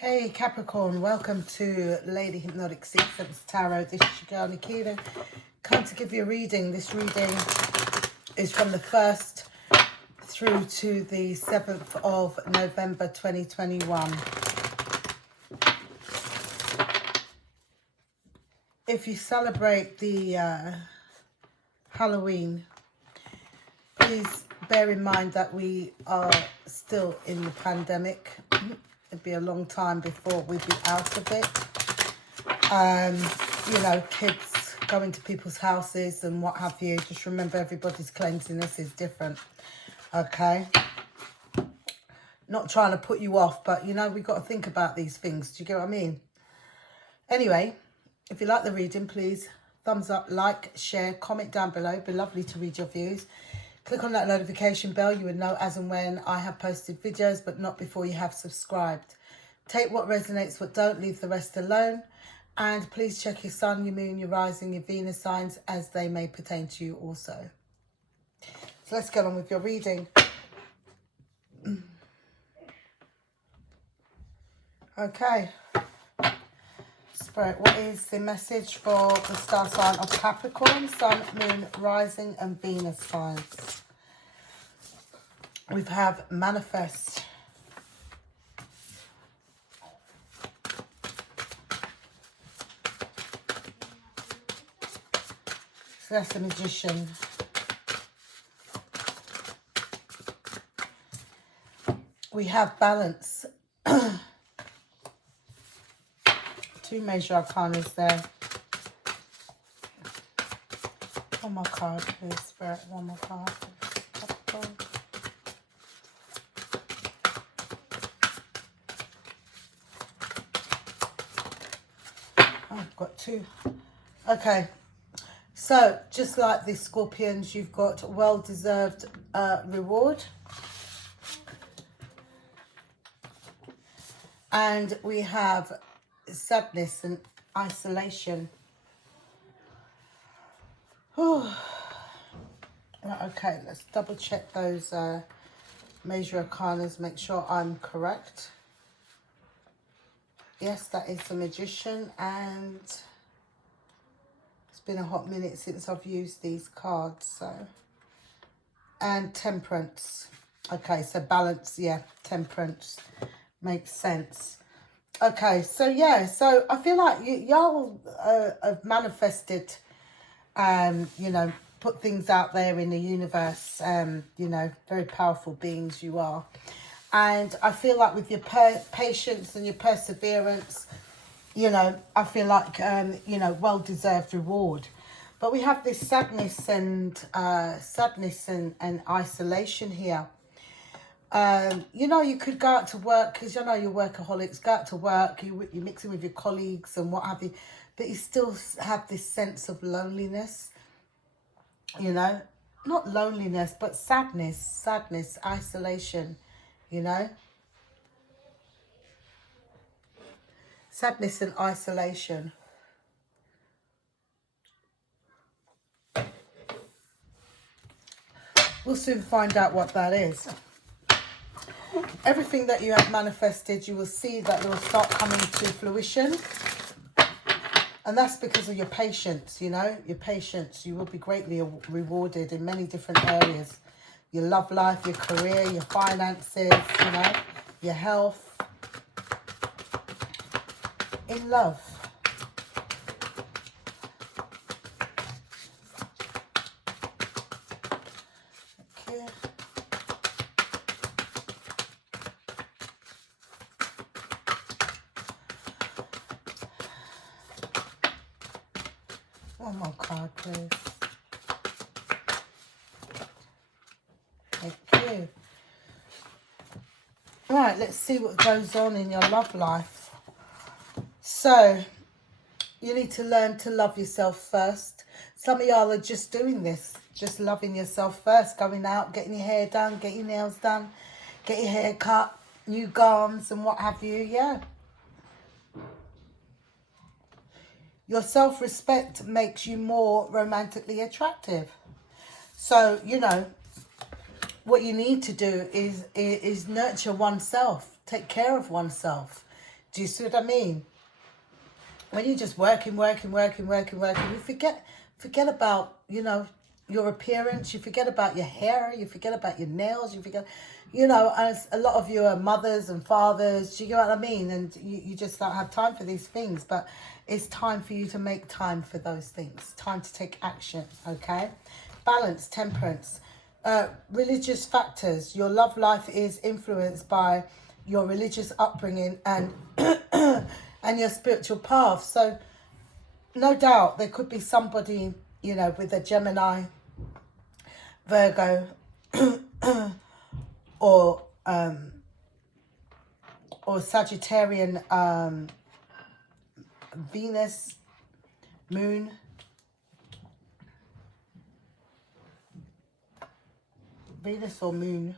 Hey Capricorn, welcome to Lady Hypnotic Sequence Tarot. This is your girl Nikita. Come to give you a reading. This reading is from the 1st through to the 7th of November 2021. If you celebrate the Halloween, please bear in mind that we are still in the pandemic. It'd be a long time before we'd be out of it. You know, kids going to people's houses and what have you. Just remember, everybody's cleanliness is different. Okay? Not trying to put you off, but, you know, we've got to think about these things. Do you get what I mean? Anyway, if you like the reading, please thumbs up, like, share, comment down below. It'd be lovely to read your views. Click on that notification bell. You would know as and when I have posted videos, but not before you have subscribed. Take what resonates, what don't. Leave the rest alone. And please check your sun, your moon, your rising, your Venus signs as they may pertain to you also. So let's get on with your reading. Okay. Spirit, what is the message for the star sign of Capricorn, sun, moon, rising and Venus signs? We have manifest. So that's the Magician. We have balance. Two major arcanas there. One more card, please, Spirit. One more card. Capricorn. Oh, I've got two. Okay. So, just like the Scorpions, you've got well-deserved reward. And we have sadness and isolation. Right, okay, let's double check those major arcanas, make sure I'm correct. Yes, that is the Magician, and it's been a hot minute since I've used these cards, so. And Temperance. Okay, so balance, yeah, Temperance makes sense. Okay, so yeah, so I feel like y'all have manifested, you know, put things out there in the universe, you know, very powerful beings you are. And I feel like with your patience and your perseverance, you know, I feel like, you know, well-deserved reward. But we have this sadness and isolation here. You know, you could go out to work, because you know you're workaholics, go out to work, you're mixing with your colleagues and what have you, but you still have this sense of loneliness, you know, not loneliness, but sadness, isolation, you know, sadness and isolation. We'll soon find out what that is. Everything that you have manifested, you will see that it will start coming to fruition. And that's because of your patience, you know, your patience. You will be greatly rewarded in many different areas. Your love life, your career, your finances, you know, your health. In love. Okay. One more card, please. Thank you. Right, let's see what goes on in your love life. So, you need to learn to love yourself first. Some of y'all are just doing this, just loving yourself first, going out, getting your hair done, getting your nails done, get your hair cut, new gowns and what have you, yeah. Your self-respect makes you more romantically attractive. So, you know, what you need to do is nurture oneself, take care of oneself. Do you see what I mean? When you're just working, you forget about, you know, your appearance. You forget about your hair. You forget about your nails. You forget, you know, as a lot of you are mothers and fathers. Do you know what I mean? And you just don't have time for these things. But it's time for you to make time for those things. Time to take action, okay? Balance, temperance. Religious factors. Your love life is influenced by your religious upbringing and and your spiritual path. So no doubt there could be somebody, you know, with a Gemini, Virgo, or Sagittarian Venus, Moon. Venus or Moon.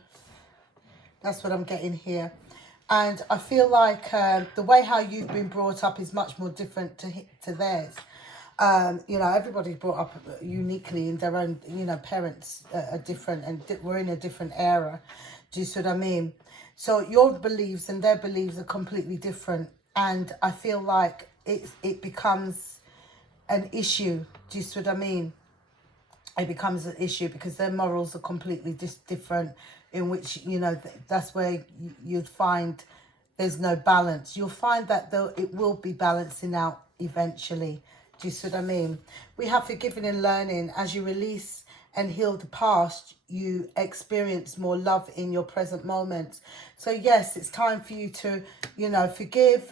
That's what I'm getting here. And I feel like the way how you've been brought up is much more different to theirs. You know, everybody's brought up uniquely in their own, you know, parents are different and we're in a different era. Do you see what I mean? So your beliefs and their beliefs are completely different. And I feel like it becomes an issue. Do you see what I mean? It becomes an issue because their morals are completely different, in which, you know, that's where you'd find there's no balance. You'll find that though it will be balancing out eventually. Do you see what I mean? We have forgiving and learning. As you release and heal the past, you experience more love in your present moments. So yes, it's time for you to, you know, forgive.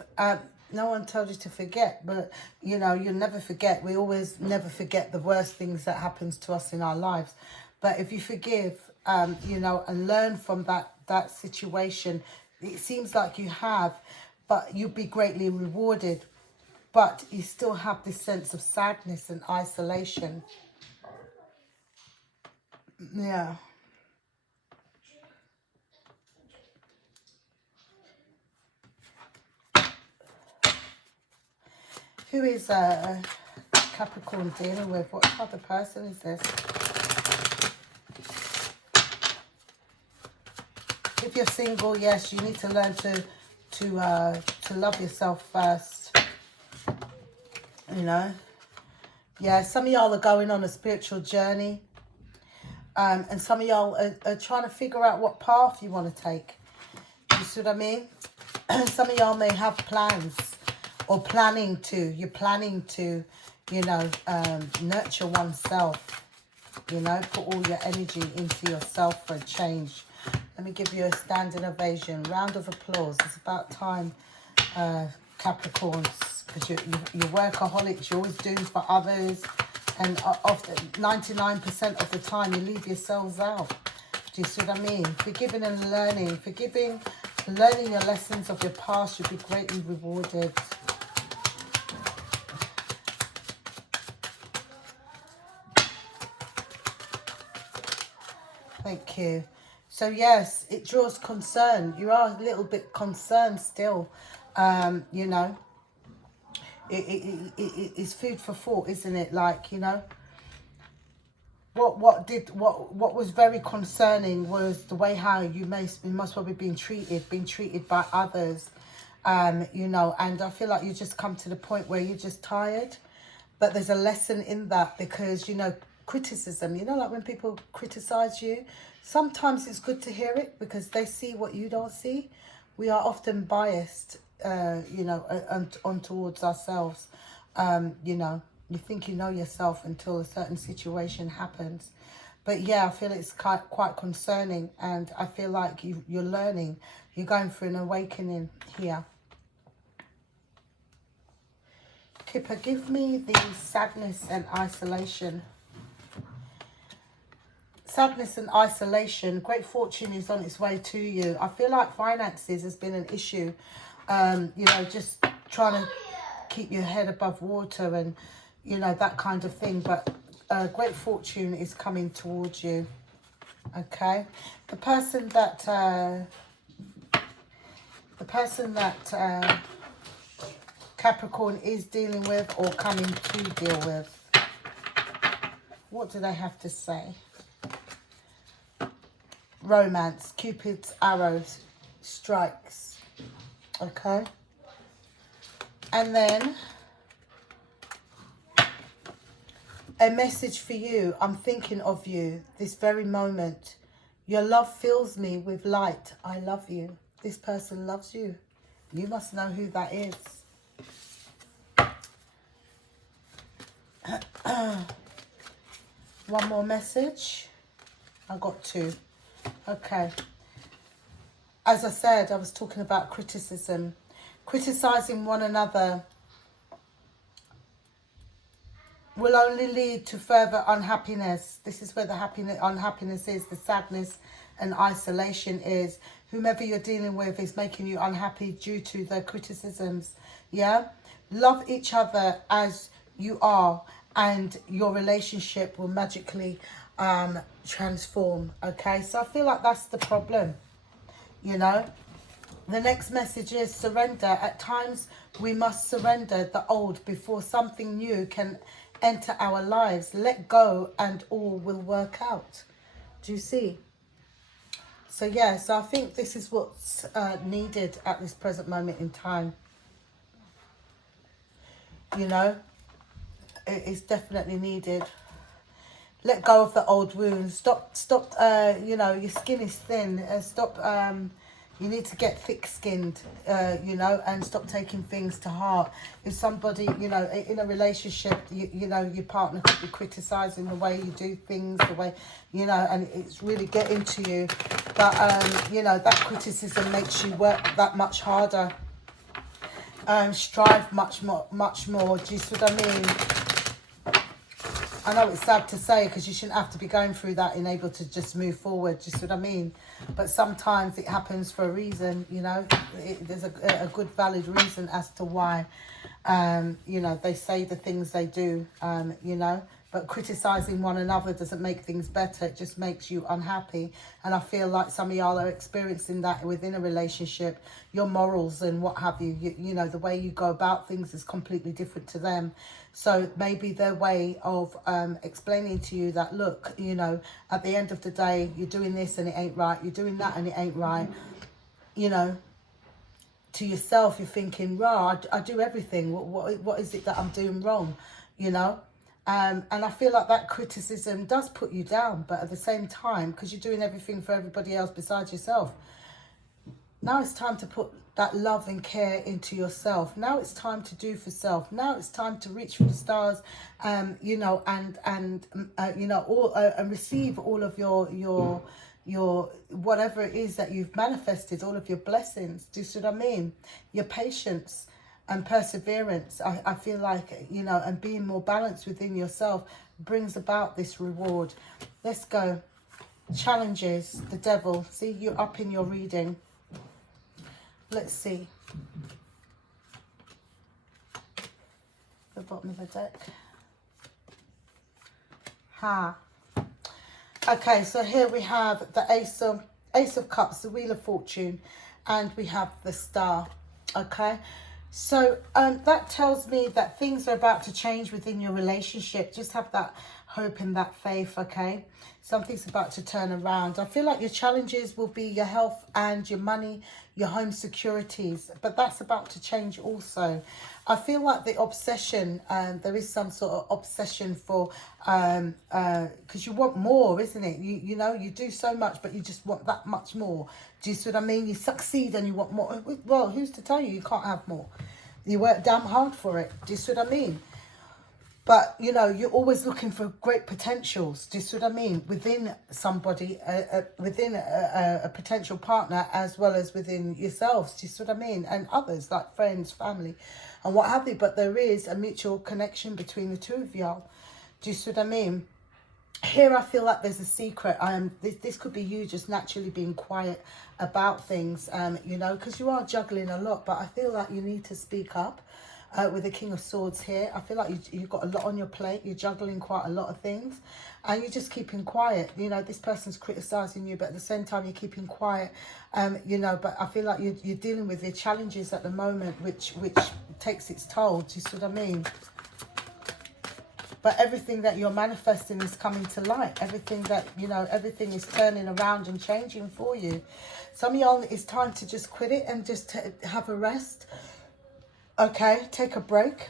No one told you to forget, but, you know, you'll never forget. We always never forget the worst things that happens to us in our lives. But if you forgive, you know, and learn from that situation, it seems like you have, but you'll be greatly rewarded. But you still have this sense of sadness and isolation. Yeah. Who is Capricorn dealing with? What type of person is this? If you're single, yes, you need to learn to love yourself first. You know, yeah. Some of y'all are going on a spiritual journey, and some of y'all are trying to figure out what path you want to take. You see what I mean? Some of y'all may have plans. Or planning to, you're planning to, you know, nurture oneself, you know, put all your energy into yourself for a change. Let me give you a standing ovation, round of applause. It's about time, Capricorns, because you're workaholics, you're always doing for others, and often 99% of the time you leave yourselves out. Do you see what I mean? Forgiving and learning, learning your lessons of your past, you'll be greatly rewarded. Thank you. So yes, it draws concern. You are a little bit concerned still. You know, it's food for thought, isn't it? Like, you know, what was very concerning was the way how you must probably been treated by others. You know, and I feel like you just come to the point where you're just tired. But there's a lesson in that because, you know, criticism, you know, like when people criticize you, sometimes it's good to hear it because they see what you don't see. We are often biased, you know, on towards ourselves. You know, you think you know yourself until a certain situation happens. But yeah, I feel it's quite concerning, and I feel like you're learning. You're going through an awakening here. Kipper, give me the sadness and isolation. Sadness and isolation. Great fortune is on its way to you. I feel like finances has been an issue. You know, just trying to keep your head above water and, you know, that kind of thing. But great fortune is coming towards you. Okay. The person that Capricorn is dealing with or coming to deal with, what do they have to say? Romance, Cupid's arrows, strikes. Okay. And then a message for you. I'm thinking of you this very moment. Your love fills me with light. I love you. This person loves you. You must know who that is. One more message. I got two. Okay. As I said, I was talking about criticism. Criticizing one another will only lead to further unhappiness. This is where the unhappiness is, the sadness and isolation is. Whomever you're dealing with is making you unhappy due to the criticisms. Yeah? Love each other as you are, and your relationship will magically transform. Okay? So I feel like that's the problem. You know? The next message is surrender. At times, we must surrender the old before something new can enter our lives. Let go and all will work out. Do you see? So yeah, so I think this is what's needed at this present moment in time. You know, it's definitely needed. Let go of the old wounds. Stop, you know, your skin is thin. You need to get thick-skinned, you know, and stop taking things to heart. If somebody, you know, in a relationship, you know, your partner could be criticising the way you do things, the way, you know, and it's really getting to you. But, you know, that criticism makes you work that much harder. Strive much more. Do you see what I mean? I know it's sad to say, because you shouldn't have to be going through that and able to just move forward. Do you see what I mean? But sometimes it happens for a reason, you know. There's a good, valid reason as to why, you know, they say the things they do, you know. But criticising one another doesn't make things better. It just makes you unhappy. And I feel like some of y'all are experiencing that within a relationship. Your morals and what have you, you know, the way you go about things is completely different to them. So maybe their way of explaining to you that, look, you know, at the end of the day, you're doing this and it ain't right. You're doing that and it ain't right. You know, to yourself, you're thinking, rah, I do everything. What is it that I'm doing wrong? You know? And I feel like that criticism does put you down, but at the same time, because you're doing everything for everybody else besides yourself, now it's time to put that love and care into yourself. Now it's time to do for self. Now it's time to reach for the stars, you know, and you know, all and receive all of your whatever it is that you've manifested, all of your blessings. Do you see what I mean? Your patience and perseverance, I feel like, you know, and being more balanced within yourself brings about this reward. Let's go. Challenges, the devil. See, you're up in your reading. Let's see. The bottom of the deck. Okay, so here we have the Ace of Cups, the Wheel of Fortune, and we have the Star. Okay. So that tells me that things are about to change within your relationship. Just have that hope and that faith, okay? Something's about to turn around. I feel like your challenges will be your health and your money, your home securities. But that's about to change also. I feel like the obsession, there is some sort of obsession for, because you want more, isn't it? You know, you do so much, but you just want that much more. Do you see what I mean? You succeed and you want more. Well, who's to tell you you can't have more? You work damn hard for it. Do you see what I mean? But, you know, you're always looking for great potentials. Do you see what I mean? Within somebody, within a potential partner, as well as within yourselves. Do you see what I mean? And others, like friends, family, and what have you. But there is a mutual connection between the two of y'all. Do you see what I mean? Here I feel like there's a secret. This could be you just naturally being quiet about things, you know, because you are juggling a lot. But I feel like you need to speak up. With the King of Swords here, I feel like you've got a lot on your plate. You're juggling quite a lot of things, and you're just keeping quiet. You know, this person's criticizing you, but at the same time you're keeping quiet. You know, but I feel like you're dealing with the challenges at the moment, which takes its toll. Do you see what I mean? But everything that you're manifesting is coming to light. Everything that, you know, everything is turning around and changing for you. Some of y'all, it's time to just quit it and just have a rest. Okay, take a break.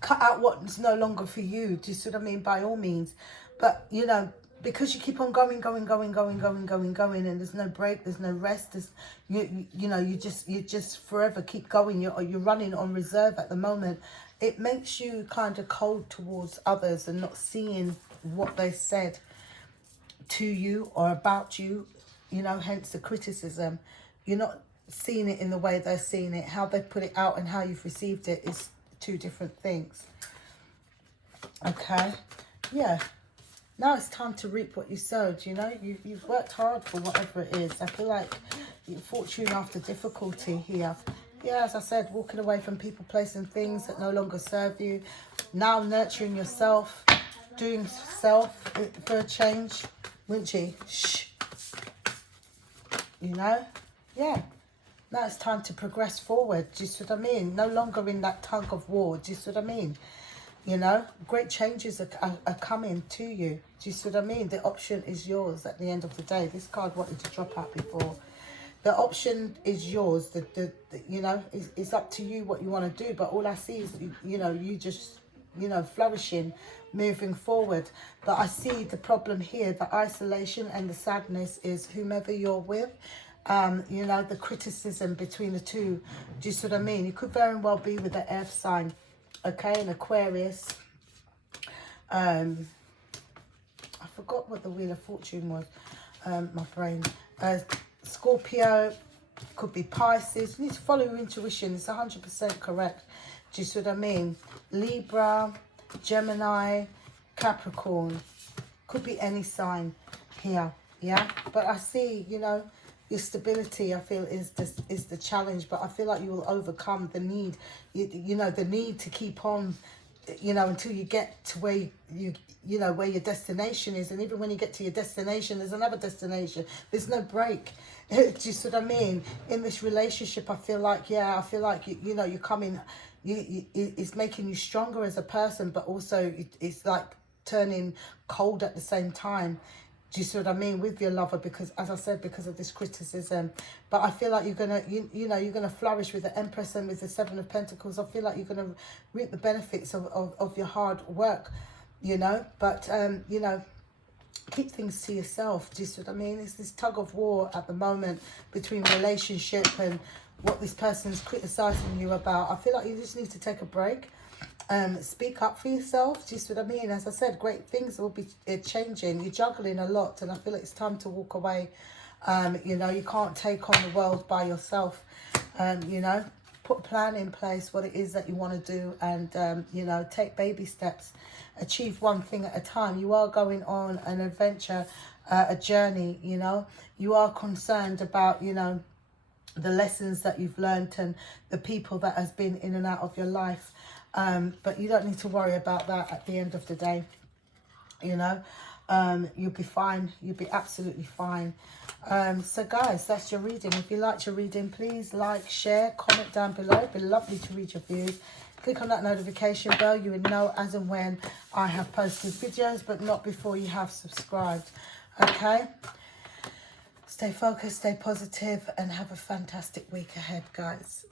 Cut out what's no longer for you. Do you see what I mean? By all means. But, you know, because you keep on going, and there's no break, there's no rest. There's, you know, you just forever keep going. You're running on reserve at the moment. It makes you kind of cold towards others and not seeing what they said to you or about you, you know, hence the criticism. You're not seeing it in the way they're seeing it. How they put it out and how you've received it is two different things. Okay, yeah. Now it's time to reap what you sowed, you know. You've worked hard for whatever it is. I feel like fortune after difficulty here. Yeah, as I said, walking away from people, placing things that no longer serve you. Now nurturing yourself, doing self for a change. Wouldn't you? Shh. You know? Yeah. Now it's time to progress forward. Do you see what I mean? No longer in that tug of war. Do you see what I mean? You know? Great changes are coming to you. Do you see what I mean? The option is yours at the end of the day. This card wanted to drop out before. The option is yours. You know, it's up to you what you want to do. But all I see is, you know, you just, you know, flourishing, moving forward. But I see the problem here, the isolation and the sadness is whomever you're with. You know, the criticism between the two. Do you see what I mean? You could very well be with the earth sign, okay, an Aquarius. I forgot what the Wheel of Fortune was. My brain. Scorpio, could be Pisces. You need to follow your intuition. It's 100% correct. Do you see what I mean? Libra, Gemini, Capricorn. Could be any sign here. Yeah, but I see, you know, your stability, I feel, is the challenge. But I feel like you will overcome the need. You know, the need to keep on, you know, until you get to where you know, where your destination is. And even when you get to your destination, there's another destination. There's no break. Do you see what I mean? In this relationship, I feel like, yeah, I feel like, you know, you're coming, it's making you stronger as a person, but also it's like turning cold at the same time. Do you see what I mean? With your lover, because, as I said, because of this criticism. But I feel like you're going to, you know, you're going to flourish with the Empress and with the Seven of Pentacles. I feel like you're going to reap the benefits of your hard work, you know. But, you know, keep things to yourself. Do you see what I mean? It's this tug of war at the moment between relationship and what this person's criticizing you about. I feel like you just need to take a break. Speak up for yourself. Do you see what I mean? As I said, great things will be changing. You're juggling a lot, and I feel like it's time to walk away. You know, you can't take on the world by yourself. You know, put a plan in place, what it is that you want to do, and you know, take baby steps. Achieve one thing at a time. You are going on an adventure, a journey. You know, you are concerned about, you know, the lessons that you've learned and the people that has been in and out of your life. But you don't need to worry about that at the end of the day. You know, you'll be fine. You'll be absolutely fine. So guys, that's your reading. If you liked your reading, please like, share, comment down below. It'd be lovely to read your views. Click on that notification bell. You would know as and when I have posted videos, but not before you have subscribed. Okay? Stay focused, stay positive, and have a fantastic week ahead, guys.